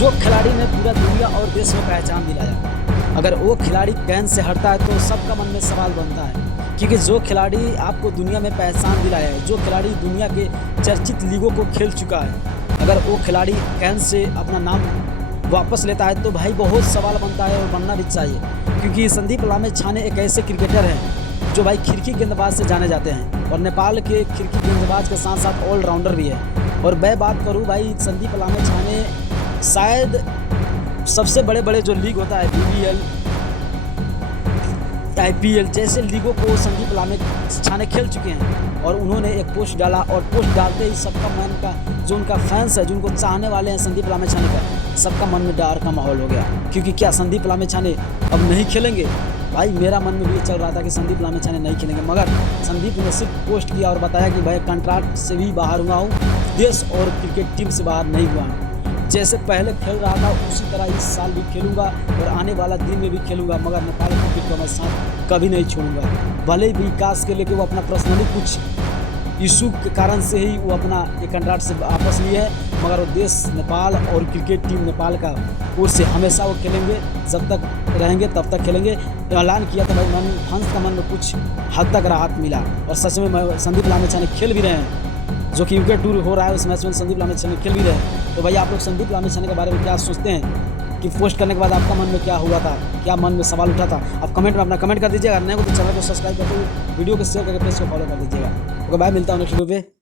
जो खिलाड़ी ने पूरा दुनिया और देश में पहचान दिलाया, अगर वो खिलाड़ी गेंद से हटता है तो सबका मन में सवाल बनता है, क्योंकि जो खिलाड़ी आपको दुनिया में पहचान दिलाया है, जो खिलाड़ी दुनिया के चर्चित लीगों को खेल चुका है, अगर वो खिलाड़ी गेंद से अपना नाम वापस लेता है तो भाई बहुत सवाल बनता है और बनना भी चाहिए, क्योंकि संदीप लामेछाने एक ऐसे क्रिकेटर हैं जो भाई खिड़की गेंदबाज से जाने जाते हैं और नेपाल के खिड़की गेंदबाज के साथ साथ ऑलराउंडर भी है। और मैं बात करूं भाई, संदीप लामेछाने शायद सबसे बड़े बड़े जो लीग होता है BBL, IPL जैसे लीगों को संदीप लामेछाने खेल चुके हैं। और उन्होंने एक पोस्ट डाला और पोस्ट डालते ही सबका मन का जो उनका फैंस है, जो उनको चाहने वाले हैं संदीप लामेछाने का, सबका मन में डर का माहौल हो गया। क्योंकि क्या संदीप लामेछाने अब नहीं खेलेंगे? भाई मेरा मन में भी चल रहा था कि संदीप लामेछाने नहीं खेलेंगे, मगर संदीप ने सिर्फ पोस्ट किया और बताया कि भाई कॉन्ट्रैक्ट से भी बाहर हुआ हूँ, देश और क्रिकेट टीम से बाहर नहीं हुआ हूँ। जैसे पहले खेल रहा था उसी तरह इस साल भी खेलूंगा और आने वाला दिन में भी खेलूंगा, मगर नेपाल क्रिकेट को मैं साथ कभी नहीं छोड़ूंगा। भले ही विकास के लेके वो अपना पर्सनली कुछ इशू के कारण से ही वो अपना एक कॉन्ट्रैक्ट से वापस लिए है, मगर वो देश नेपाल और क्रिकेट टीम नेपाल का ओर से हमेशा वो खेलेंगे, जब तक रहेंगे तब तक खेलेंगे। ऐलान किया था भाई, फैंस का मन में कुछ हद तक राहत मिला और सच में संदीप लामेछाने खेल भी रहे हैं। जो कि यूके टूर हो रहा है उस मैच में संदीप लामेछाने खेल भी रहे हैं। तो भाई आप लोग संदीप लामेछाने के बारे में क्या सोचते हैं कि पोस्ट करने के बाद आपका मन में क्या हुआ था, क्या मन में सवाल उठा था? आप कमेंट में अपना कमेंट कर दीजिएगा। नए को तो चैनल को सब्सक्राइब करके वीडियो को शेयर करके पेज को फॉलो कर दीजिएगा। ओके भाई, मिलता हूँ नेक्स्ट वीडियो पे।